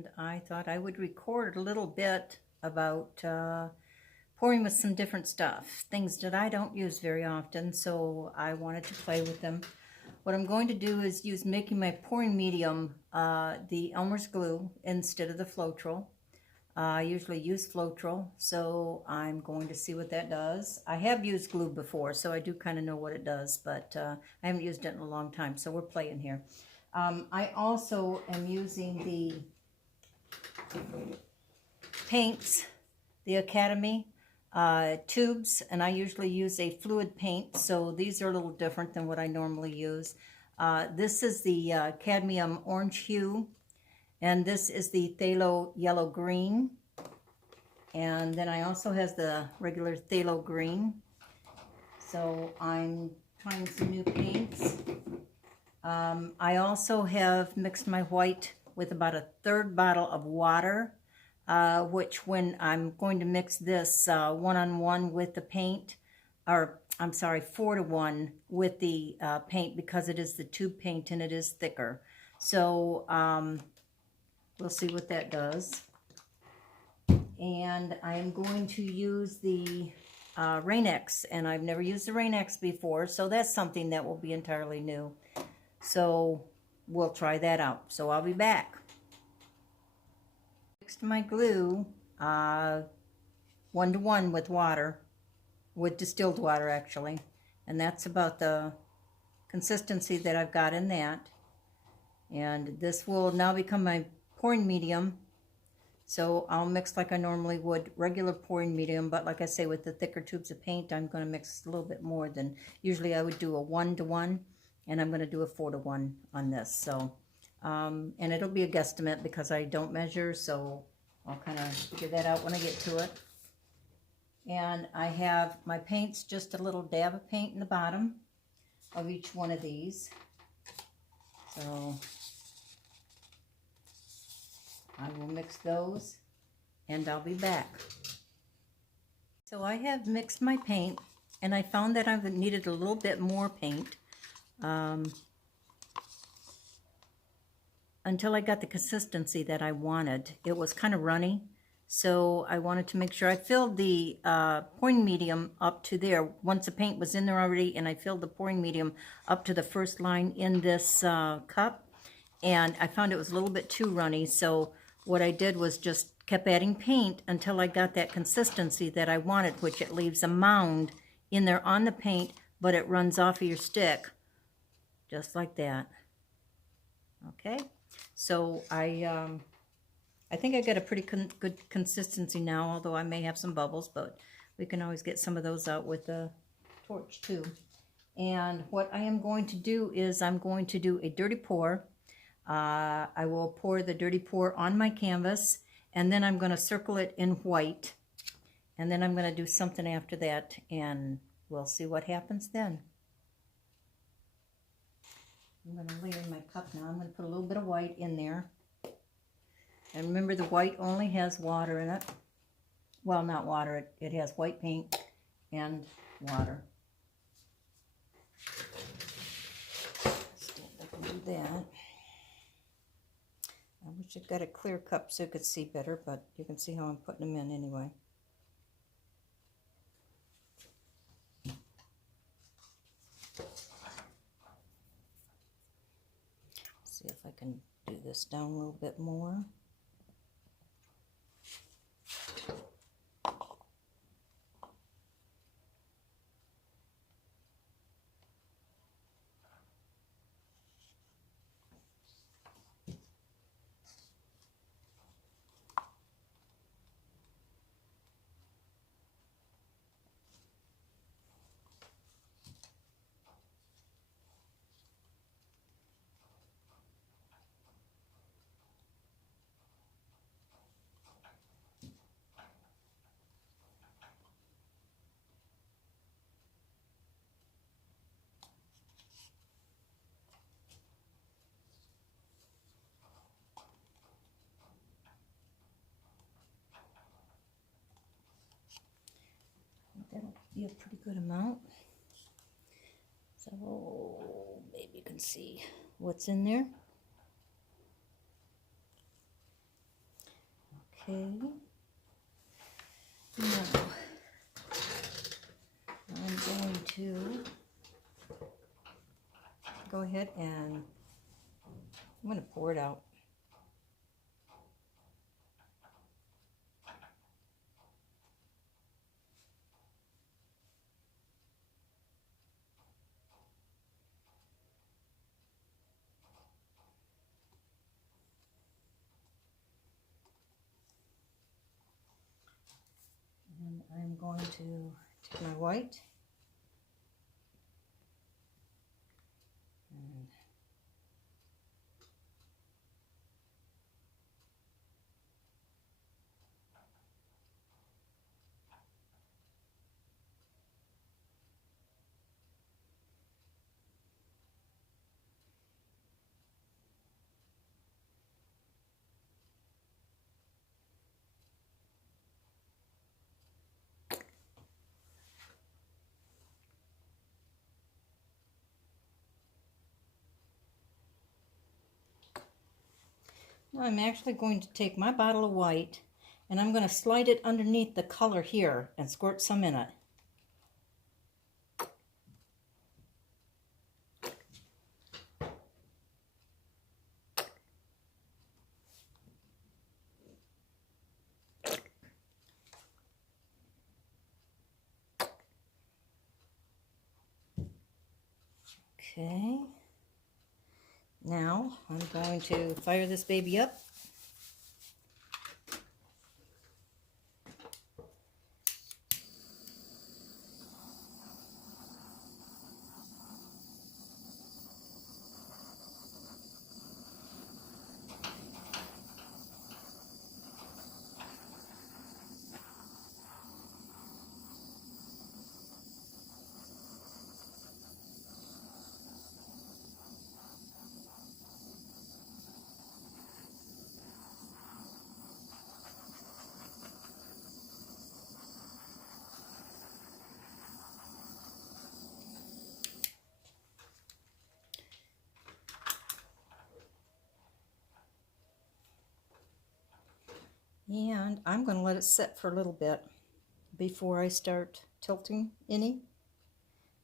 and I thought I would record a little bit about pouring with some different stuff, things that I don't use very often, so I wanted to play with them. What I'm going to do is use making my pouring medium the Elmer's glue instead of the Floetrol. I usually use Floetrol, so I'm going to see what that does. I have used glue before, so I do kind of know what it does, but I haven't used it in a long time, so we're playing here. I also am using the paints, the Academy tubes, and I usually use a fluid paint, so these are a little different than what I normally use. This is the cadmium orange hue, and this is the phthalo yellow green, and then I also has the regular phthalo green. So I'm trying some new paints. I also have mixed my white with about a third bottle of water, which when I'm going to mix this 1-on-1 with the paint, or I'm sorry, 4-to-1 with the paint, because it is the tube paint and it is thicker. So we'll see what that does. And I'm going to use the Rain-X, and I've never used the Rain-X before, so that's something that will be entirely new. So we'll try that out. So I'll be back. Mixed my glue 1-to-1 with water, with distilled water actually, and that's about the consistency that I've got in that. And this will now become my pouring medium. So I'll mix like I normally would regular pouring medium, but like I say, with the thicker tubes of paint, I'm going to mix a little bit more than usually I would do a 1-to-1, and I'm going to do a 4-to-1 on this. So, and it'll be a guesstimate because I don't measure, so I'll kind of figure that out when I get to it. And I have my paints, just a little dab of paint in the bottom of each one of these. So I will mix those, and I'll be back. So I have mixed my paint, and I found that I needed a little bit more paint until I got the consistency that I wanted. It was kind of runny, so I wanted to make sure I filled the pouring medium up to there. Once the paint was in there already, and I filled the pouring medium up to the first line in this cup, and I found it was a little bit too runny, so what I did was just kept adding paint until I got that consistency that I wanted, which it leaves a mound in there on the paint, but it runs off of your stick, just like that. Okay, so I think I got a pretty good consistency now, although I may have some bubbles, but we can always get some of those out with the torch too. And what I am going to do is I'm going to do a dirty pour. I will pour the dirty pour on my canvas, and then I'm going to circle it in white, and then I'm going to do something after that, and we'll see what happens then. I'm going to layer my cup now. I'm going to put a little bit of white in there, and remember the white only has water in it. Well, not water, it has white paint and water. Stand up and do that. I wish I'd got a clear cup so you could see better, but you can see how I'm putting them in anyway. See if I can do this down a little bit more. That'll be a pretty good amount. So maybe you can see what's in there. Okay. Now, I'm going to go ahead and I'm going to pour it out. And I'm going to take my white and now I'm actually going to take my bottle of white and I'm going to slide it underneath the color here and squirt some in it. Okay, now I'm going to fire this baby up. And I'm going to let it set for a little bit before I start tilting any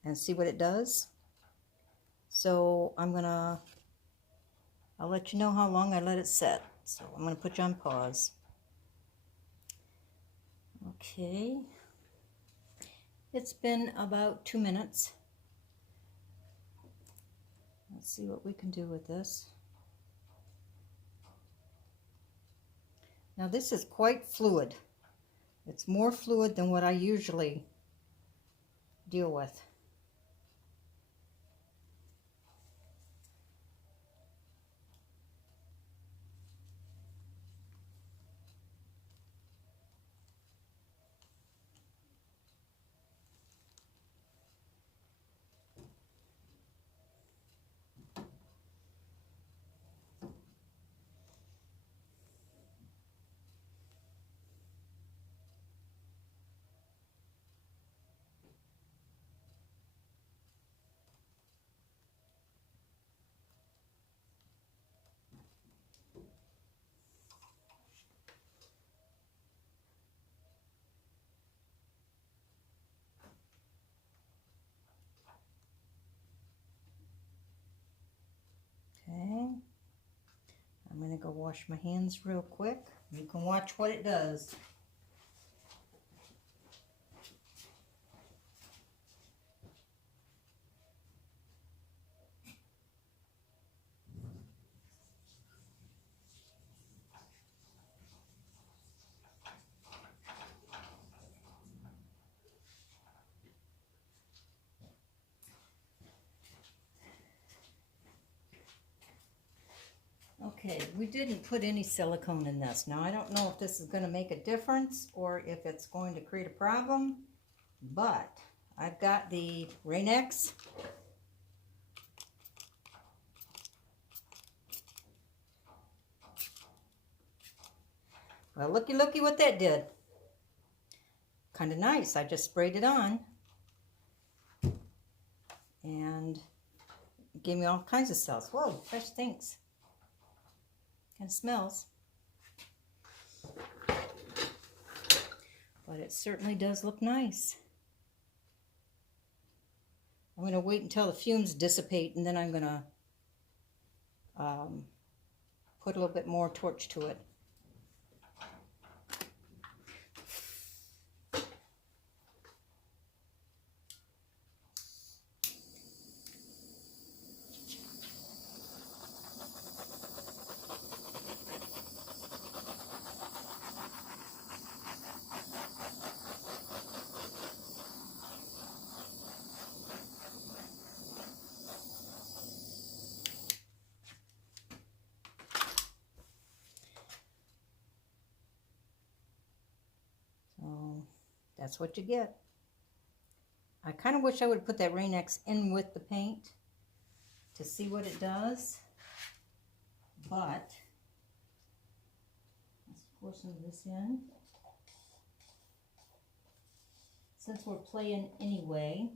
and see what it does. So I'll let you know how long I let it set. So I'm going to put you on pause. Okay, it's been about 2 minutes. Let's see what we can do with this. Now this is quite fluid. It's more fluid than what I usually deal with. Okay, I'm going to go wash my hands real quick. You can watch what it does. Okay, we didn't put any silicone in this. Now I don't know if this is going to make a difference or if it's going to create a problem, but I've got the Rain-X. Well, looky what that did. Kind of nice. I just sprayed it on and it gave me all kinds of cells. Whoa, fresh stinks. Kind of smells. but it certainly does look nice. I'm going to wait until the fumes dissipate, and then I'm going to put a little bit more torch to it. So that's what you get. I kind of wish I would have put that Rain-X in with the paint to see what it does, but let's pour some of this in. Since we're playing anyway,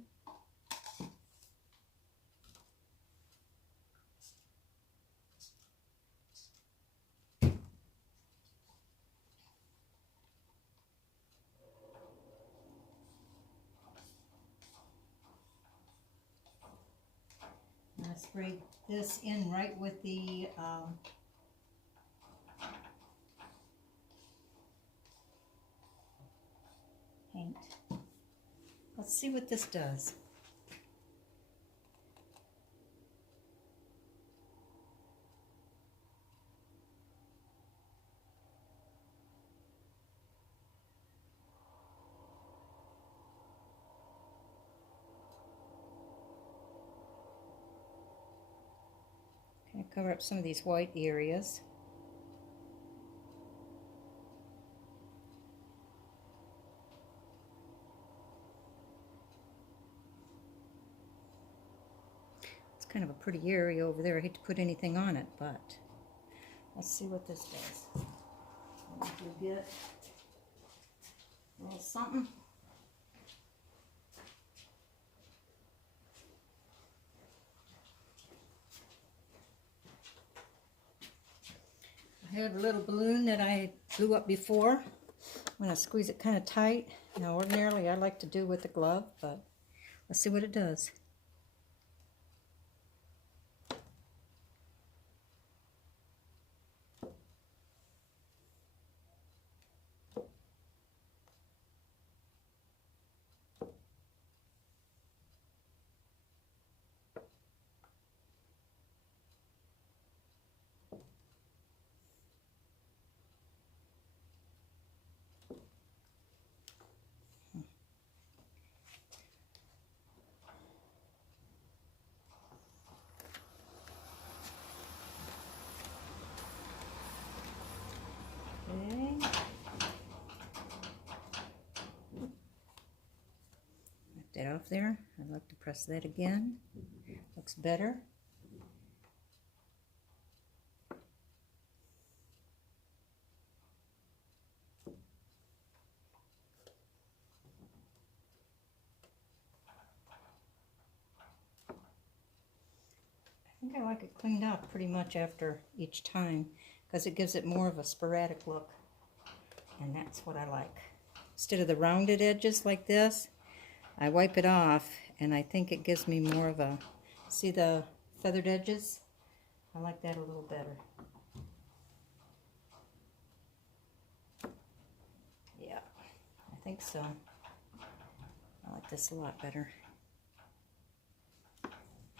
I sprayed this in right with the paint. Let's see what this does. Kind of cover up some of these white areas. It's kind of a pretty area over there. I hate to put anything on it, but let's see what this does. We get a little something. I have a little balloon that I blew up before. I'm going to squeeze it kind of tight. Now ordinarily I like to do with a glove, but let's see what it does. Okay. Wipe that off there. I'd like to press that again. Looks better. I think I like it cleaned up pretty much after each time, because it gives it more of a sporadic look, and that's what I like. Instead of the rounded edges like this, I wipe it off, and I think it gives me more of a, see the feathered edges? I like that a little better. Yeah, I think so. I like this a lot better.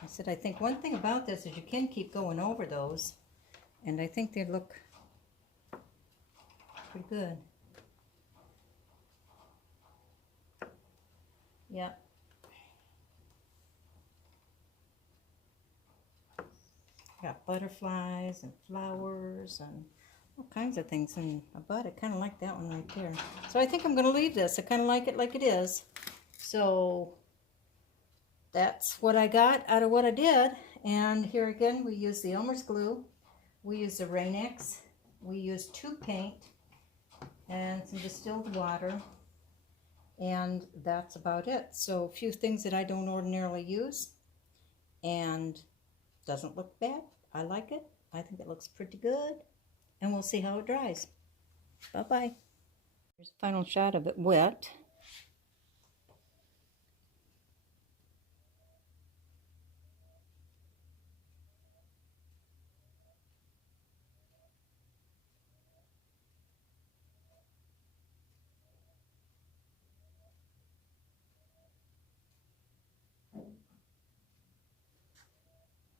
I said, I think one thing about this is you can keep going over those, and I think they look pretty good. Yeah. Got butterflies and flowers and all kinds of things in a bud. I kind of like that one right there. So I think I'm going to leave this. I kind of like it is. So that's what I got out of what I did. And here again, we use the Elmer's glue. We use the Rain-X. We use tube paint and some distilled water. And that's about it. So a few things that I don't ordinarily use. And doesn't look bad. I like it. I think it looks pretty good. And we'll see how it dries. Bye-bye. Here's a final shot of it wet.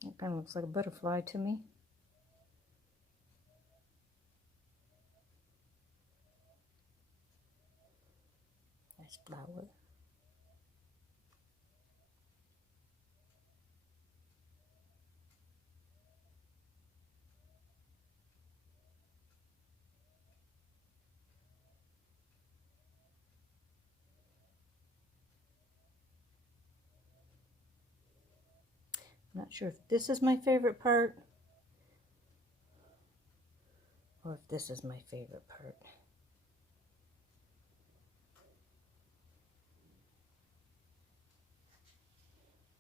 It kind of looks like a butterfly to me. Nice flower. I'm not sure if this is my favorite part or if this is my favorite part.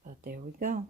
But there we go.